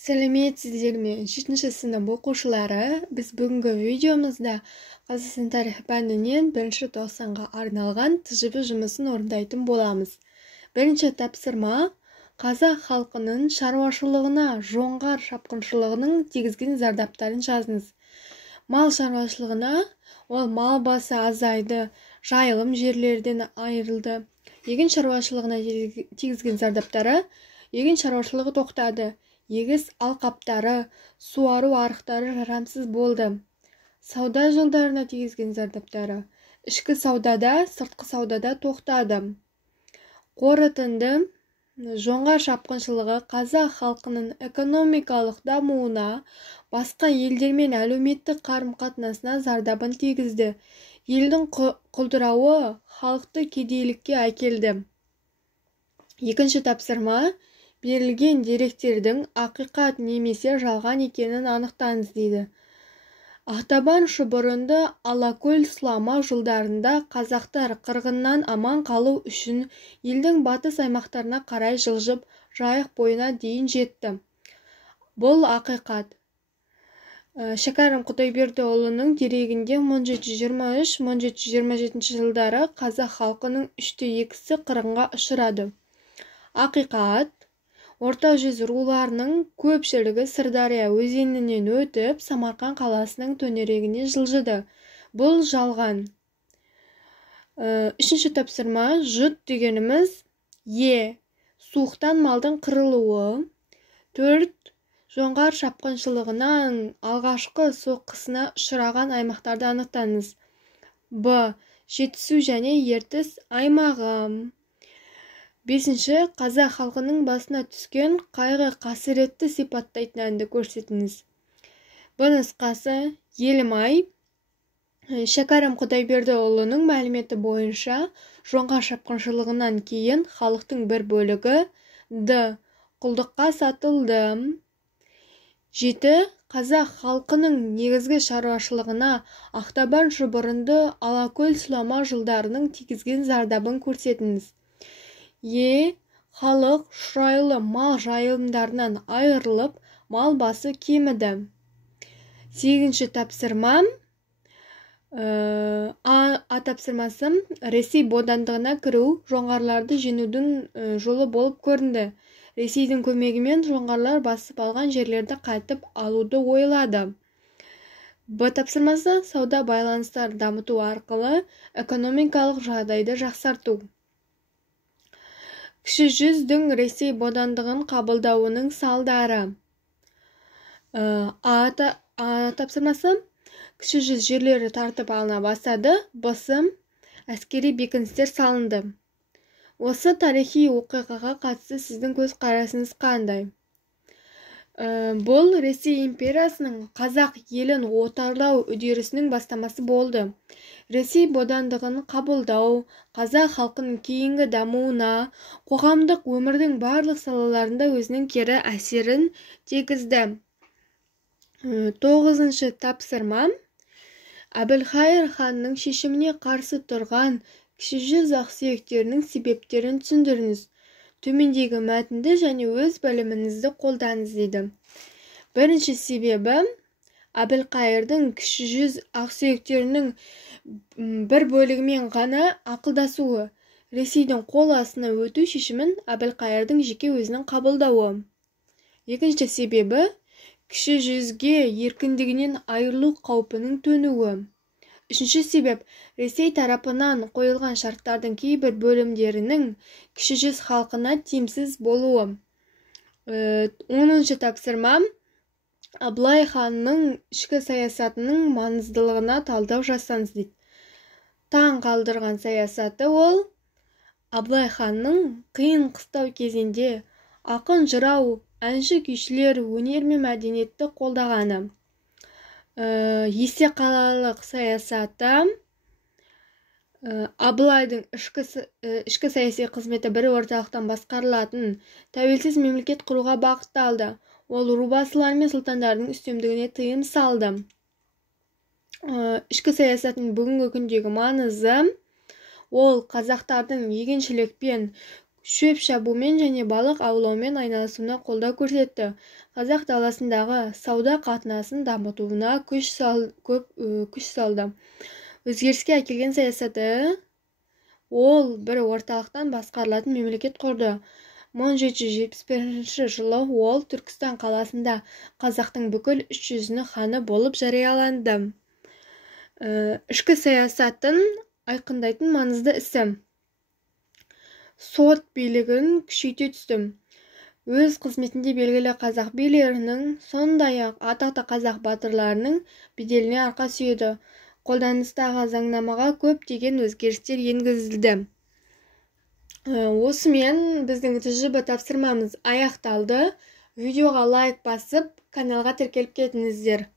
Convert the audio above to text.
Сәлеметсіздер ме? 7-ші сынып оқушылары, біз бүгінгі видеомызда Қазақстан тарихы пәнінен 1-ші тоқсанға арналған тжб жұмысын орындайтын боламыз. Бірінші тапсырма: қазақ халқының шаруашылығына жоңғар шапқыншылығының тигізген зардаптарын жазыңыз. Мал шаруашылығына ол мал басы азайды, жайылым жерлерден айырылды. Егін шаруашылығына тигізген зардаптары: егін шаруашылығы тоқтады. Егіс алқаптары, суару арықтары жарамсыз болды. Сауда жолдарына тигізген зардаптары: ішкі саудада, сыртқы саудада тоқтады. Қорытынды: жоңғар шапқыншылығы қазақ халқының экономикалық дамуына, басқа елдермен әлеуметтік қарым-қатынасына зардабын тигізді. Елдің құлдырауы халықты кедейлікке әкелді. Екінші тапсырма: берілген деректердің ақиқат немесе жалған екенін анықтаңыз дейді. Ақтабан шұбырынды Алакөл сылама жылдарында қазақтар қырғыннан аман қалу үшін елдің батыс аймақтарына қарай жылжып, Жайық бойына дейін жетті. Бұл ақиқат. Шәкәрім Құдайбердіұлының дерегінде 1723-1727 жылдары қазақ халқының 2/3 қырғынға ұшырады. Ақиқат. Орта жүз руларының көпшілігі Сырдария өзенінен өтіп, Самарқан қаласының төңірегіне жылжыды. Бұл жалған. Үшінші тапсырма: жұт дегеніміз суықтан малдың қырылуы. 4. Жоңғар шапқыншылығынан алғашқы соққысына ұшыраған аймақтарды анықтаңыз. Жетісу және Ертіс аймағы. 5. Қазақ халқының басына түскен қайғы қасіретті сипаттайтын әнді көрсетіңіз. Нұсқасы: Елім-ай. Шәкәрім Құдайбердіұлының мәліметі бойынша, жоңғар шапқыншылығынан кейін халықтың бір бөлігі құлдыққа сатылды. 7. Қазақ халқының негізгі шаруашылығына Ақтабан шұбырынды Алакөл сылама жылдарының тигізген зардабын көрсетіңіз. Халық шұрайлы мал жайылымдарынан айырылып, мал басы кеміді. 8. тапсырма. Тапсырмасы: Ресей бодандығына кіру жоңғарларды жеңудің жолы болып көрінді. Ресейдің көмегімен жоңғарлар басып алған жерлерді қайтып алуды ойлады. Тапсырмасы: сауда байланыстар дамыту арқылы экономикалық жағдайды жақсарту. Кіші жүздің Ресей бодандығын қабылдауының салдары. Тапсырмасы: кіші жүз жерлері тартып алына бастады. Әскери бекіністер салынды. Осы тарихи оқиғаға қатысты сіздің көзқарасыңыз қандай? Бұл Ресей империясының қазақ елін отарлау үдерісінің бастамасы болды. Ресей бодандығын қабылдау қазақ халқының кейінгі дамуына, қоғамдық өмірдің барлық салаларында өзінің кері әсерін тигізді. 9. тапсырма. Әбілқайыр ханның шешіміне қарсы тұрған кіші жүз ақсүйектерінің себептерін түсіндіріңіз. Төмендегі мәтінді және өз біліміңізді қолданыңыз дейді. Бірінші себебі: Әбілқайырдың кіші жүз ақсүйектерінің бір бөлігімен ғана ақылдасуы. Ресейдің қол астына өту шешімін Әбілқайырдың жеке өзінің қабылдауы. Екінші себебі: кіші жүзге еркіндігінен айырылу қаупінің төнуі. Үшінші себеп: Ресей тарапынан қойылған шарттардың кейбір бөлімдерінің кіші жүз халқына тиімсіз болуы. 10. тапсырма. Абылай ханның ішкі саясатының маңыздылығына талдау жасаңыз дейді. Таң қалдырған саясаты ол: Абылай ханның қиын қыстау кезінде ақын, жырау, әнші, күйшілер өнер мен мәдениетті қолдағаны. Есеқалалық саясаты: Абылайдың ішкі саяси қызметі бір орталықтан басқарылатын тәуелсіз мемлекет құруға бағытталды. Ол рубасылар мен сұлтандардың үстемдігіне тыйым салды. Ішкі саясаттың бүгінгі күндегі маңызы: ол қазақтардың егіншілікпен шөп шабумен және балық аулаумен айналысуына қолдау көрсетті. Қазақ даласындағы сауда қатынасын дамытуына күш салды. Өзгеріске әкелген саясаты ол бір орталықтан басқарылатын мемлекет құрды. 1771 жылы ол Түркістан қаласында қазақтың бүкіл 300 ханы болып жарияланды. Ішкі саясатын айқындайтын маңызды ісі. Сот билігін күшейте түсті. Өз қызметінде белгілі қазақ билерінің, сондай-ақ атақты қазақ батырларының беделіне арқа сүйеді. Қолданыстағы заңнамаға көптеген өзгерістер енгізілді. Осымен біздің тжб тапсырмамыз аяқталды. Видеоға лайк басып, каналға тіркеліп кетіңіздер.